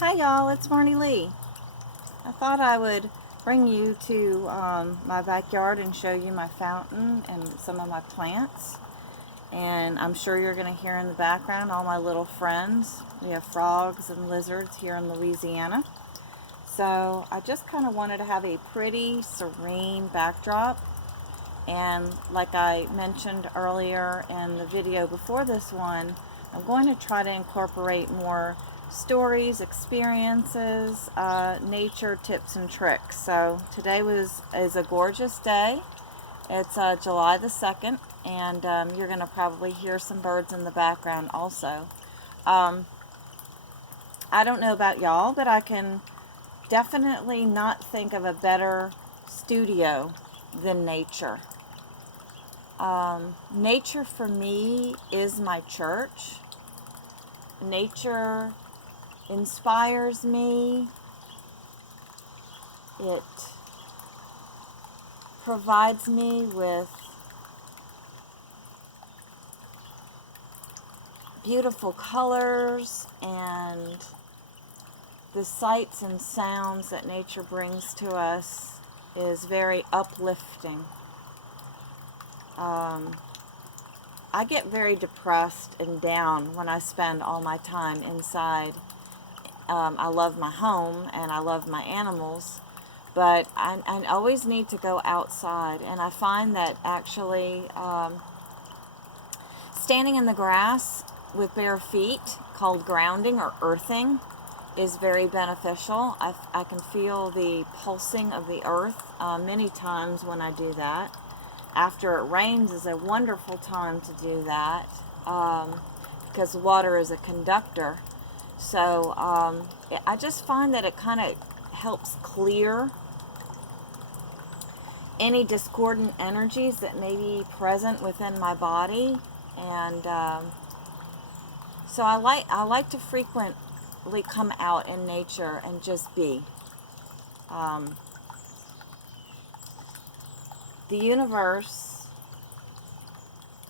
Hi y'all, it's Marnie Lee. I thought I would bring you to my backyard and show you my fountain and some of my plants. And I'm sure you're going to hear in the background all my little friends. We have frogs and lizards here in Louisiana. So I just kind of wanted to have a pretty, serene backdrop. And like I mentioned earlier in the video before this one, I'm going to try to incorporate more stories, experiences, nature tips and tricks. So today is a gorgeous day. It's July the 2nd, and you're going to probably hear some birds in the background also. I don't know about y'all, but I can definitely not think of a better studio than nature. Nature for me is my church. Nature inspires me. It provides me with beautiful colors, and the sights and sounds that nature brings to us is very uplifting. I get very depressed and down when I spend all my time inside. I love my home and I love my animals, but I always need to go outside, and I find that actually standing in the grass with bare feet, called grounding or earthing, is very beneficial. I can feel the pulsing of the earth many times when I do that. After it rains is a wonderful time to do that because water is a conductor. So I just find that it kind of helps clear any discordant energies that may be present within my body. And so I like to frequently come out in nature and just be. The universe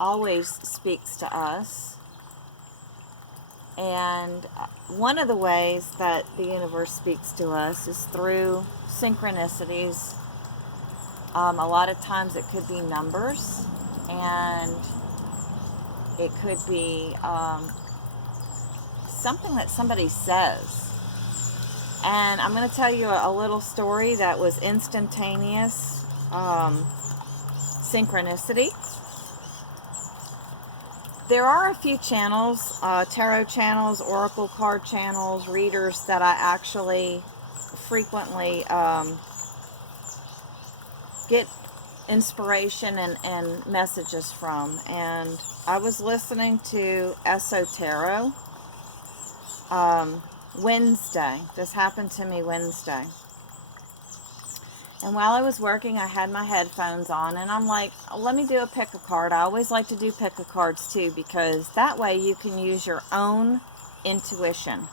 always speaks to us, and one of the ways that the universe speaks to us is through synchronicities. A lot of times it could be numbers, and it could be something that somebody says. And I'm going to tell you a little story that was instantaneous synchronicity. There are a few channels, tarot channels, oracle card channels, readers that I actually frequently get inspiration and messages from. And I was listening to Esotero Wednesday. This happened to me Wednesday. And while I was working, I had my headphones on, and I'm like, let me do a pick a card. I always like to do pick a cards too, because that way you can use your own intuition.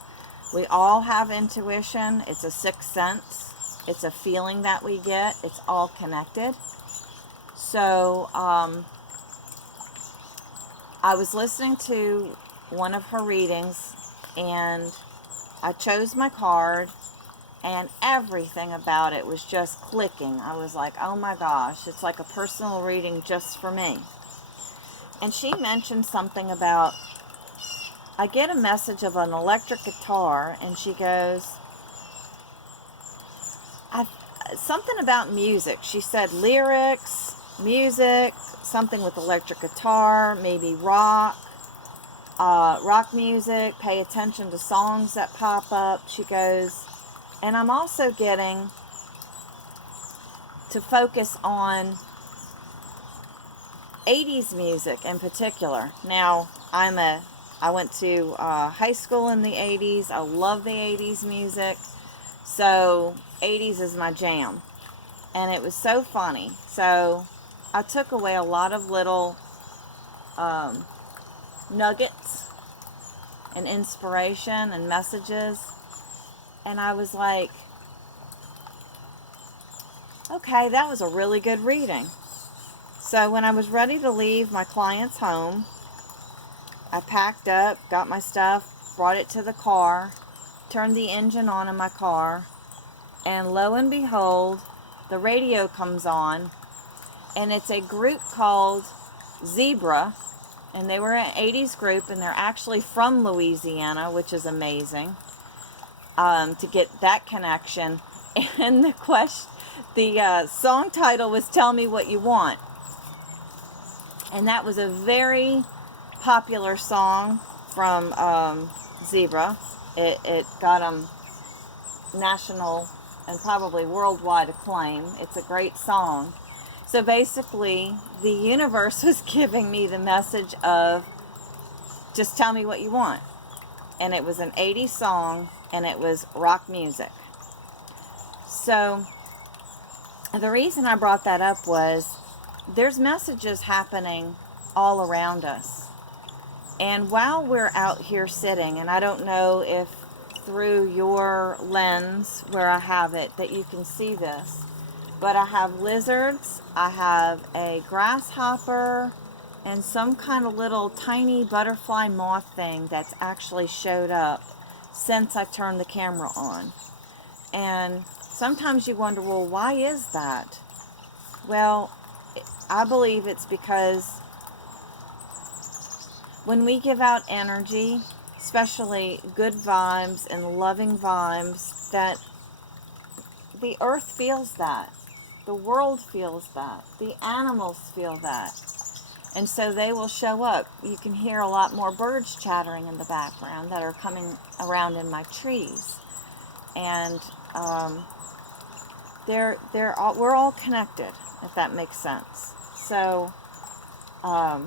We all have intuition. It's a sixth sense. It's a feeling that we get. It's all connected. So I was listening to one of her readings, and I chose my card, and everything about it was just clicking. I was like, oh my gosh, it's like a personal reading just for me. And she mentioned something about, I get a message of an electric guitar, and she goes, something about music. She said lyrics, music, something with electric guitar, maybe rock music, pay attention to songs that pop up. She goes, and I'm also getting to focus on 80s music in particular. Now, I went to high school in the 80s. I love the 80s music. So 80s is my jam. And it was so funny. So I took away a lot of little nuggets and inspiration and messages. And I was like, okay, that was a really good reading. So when I was ready to leave my client's home, I packed up, got my stuff, brought it to the car, turned the engine on in my car, and lo and behold, the radio comes on, and it's a group called Zebra, and they were an 80s group, and they're actually from Louisiana, which is amazing, to get that connection. And the song title was Tell Me What You Want. And that was a very popular song from Zebra. It got them national and probably worldwide acclaim. It's a great song. So basically, the universe was giving me the message of just tell me what you want. And it was an 80s song, and it was rock music. So the reason I brought that up was there's messages happening all around us. And while we're out here sitting, and I don't know if through your lens where I have it that you can see this, but I have lizards, I have a grasshopper, and some kind of little tiny butterfly moth thing that's actually showed up since I turned the camera on. And sometimes you wonder, well, why is that? Well, I believe it's because when we give out energy, especially good vibes and loving vibes, that the earth feels that. The world feels that. The animals feel that. And so they will show up. You can hear a lot more birds chattering in the background that are coming around in my trees. And we're all connected, if that makes sense. So I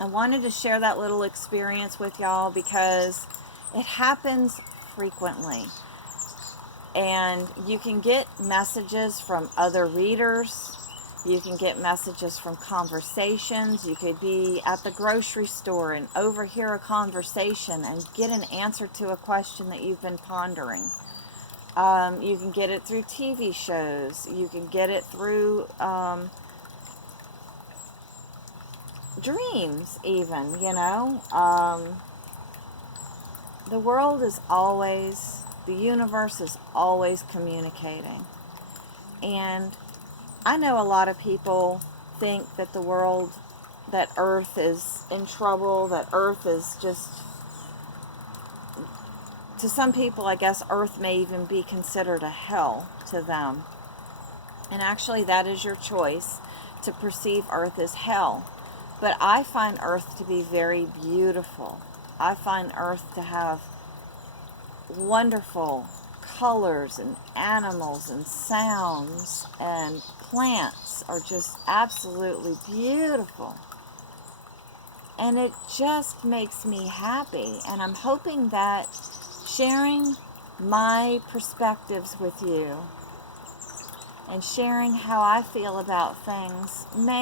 wanted to share that little experience with y'all because it happens frequently. And you can get messages from other readers. You can get messages from conversations. You could be at the grocery store and overhear a conversation and get an answer to a question that you've been pondering. You can get it through TV shows. You can get it through dreams even, you know. The world is always, the universe is always communicating. And I know a lot of people think that the world, that Earth is in trouble, that Earth is just, to some people, I guess Earth may even be considered a hell to them. And actually that is your choice to perceive Earth as hell. But I find Earth to be very beautiful. I find Earth to have wonderful colors and animals and sounds, and plants are just absolutely beautiful. And it just makes me happy. And I'm hoping that sharing my perspectives with you and sharing how I feel about things may